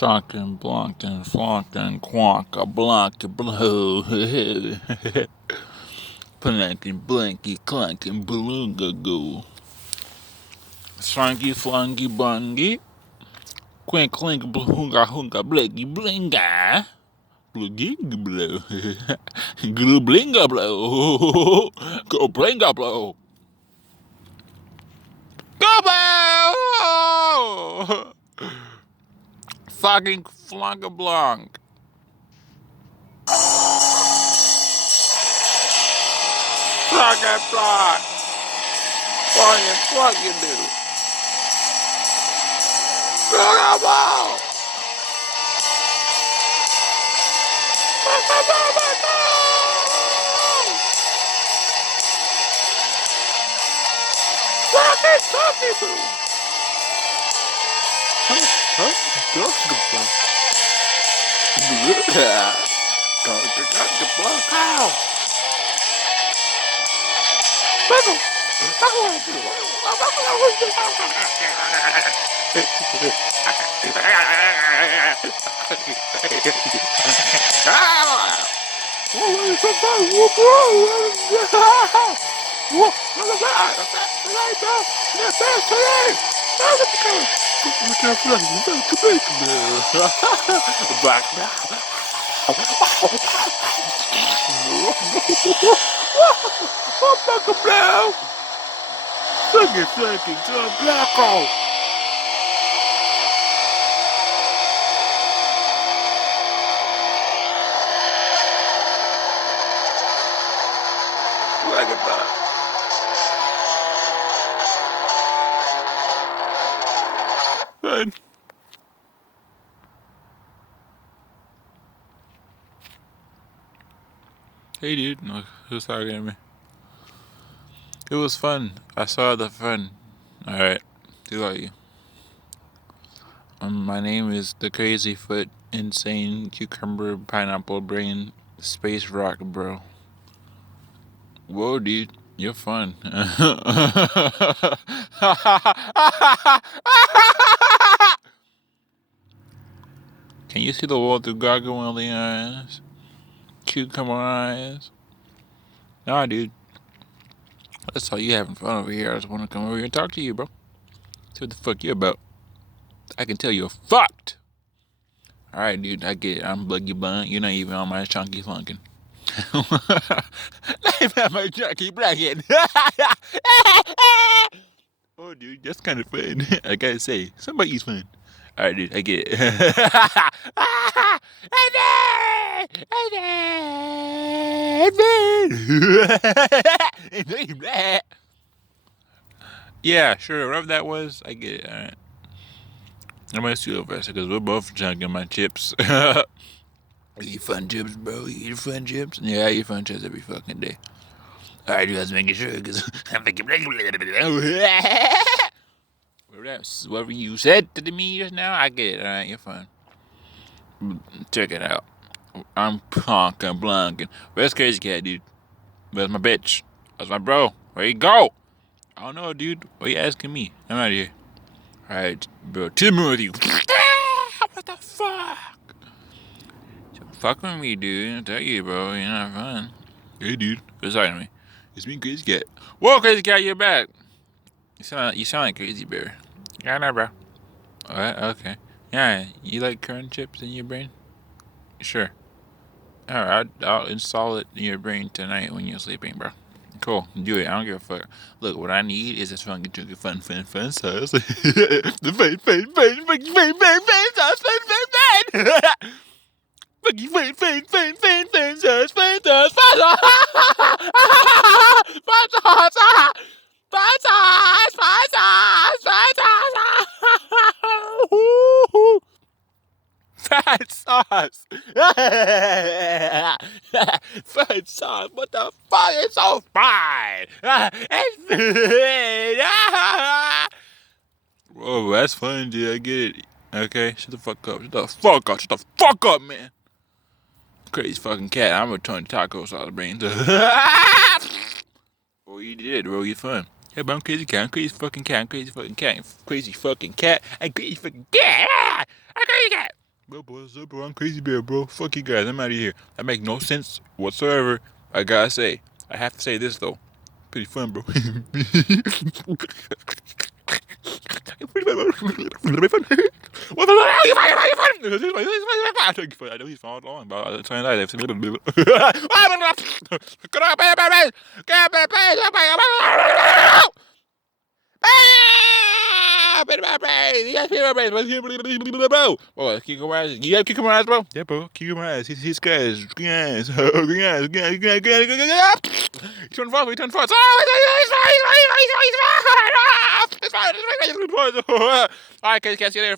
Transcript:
Shocking, blocking, flocking, quonka, blocking, blow. Planking, blanky, clunking, balloonga goo. Swanky, flunky, bungy. Quink, clink, bloonga, hunga, blinky, blinga. Bloogie, blow. Glue, blinga, blow. Go, blinga, blow. Go, blow! Fucking flunka blanc. Fucking blanc. Fucking dude. Flunka blanc. Fucking fucking dude. Fun. Hey dude, no, who's talking to me? It was fun. I saw the fun. Alright, who are you? My name is the Crazy Foot, Insane Cucumber Pineapple Brain Space Rock Bro. Whoa, dude, you're fun. Can you see the world through gargoyle eyes? Cucumber eyes? Nah, dude. That's all you having fun over here. I just want to come over here and talk to you, bro. See what the fuck you about. I can tell you're fucked. Alright, dude, I get it. I'm Buggy Bun. You're not even on my chunky flunkin'. Not even on my chunky blackin'. Oh, dude, that's kind of fun. I gotta say, somebody's fun. Alright, dude, I get it. Yeah, sure, whatever that was, I get it. Alright. I'm gonna steal faster because we're both chunking my chips. You eat fun chips, bro? You eat fun chips? Yeah, I eat fun chips every fucking day. Alright, dude, let's make sure because I'm thinking. Whatever you said to me just now, I get it. Alright, you're fine. Check it out. I'm plonking, blunking. Where's Krazy Cat, dude? Where's my bitch? Where's my bro? Where you go? I don't know, dude. What are you asking me? I'm out of here. Alright, bro. Timber with you. What the fuck? Fuck with me, dude. I tell you, bro. You're not fun. Hey, dude. What's talking to me? It's me, Krazy Cat. Whoa, Krazy Cat, you're back. You sound like Crazy Bear. Yeah, I know, bro. What? Okay. Yeah, you like corn chips in your brain? Sure. Alright, I'll install it in your brain tonight when you're sleeping, bro. Cool, do it. I don't give a fuck. Look, what I need is this funky, chunky, fun sauce. The fun sauce, funky, fun sauce, fat sauce. Fat sauce. What the fuck? It's so fine. Whoa, that's fun, dude. I get it. Okay, shut the fuck up. Shut the fuck up. Shut the fuck up, man. Crazy fucking cat. I'm gonna turn taco sauce brains. Oh, you did, bro. You fun. Yeah, but I'm crazy cat. I'm crazy fucking cat. I'm crazy fucking cat. I'm crazy fucking cat. I'm crazy fucking cat. I'm crazy cat. Bro, what's up, bro? I'm Crazy Bear, bro. Fuck you guys. I'm out of here. That makes no sense whatsoever. I gotta say. I have to say this, though. Pretty fun, bro. Pretty fun. What the hell? I know he's following along, but I'm trying to Well, cucumber eyes. You have cucumber eyes, bro? Yeah, bro. Cucumber eyes. He's guys. Green eyes. Green eyes. He turned false. He turned false. He's fine. All right, guys, catch you later.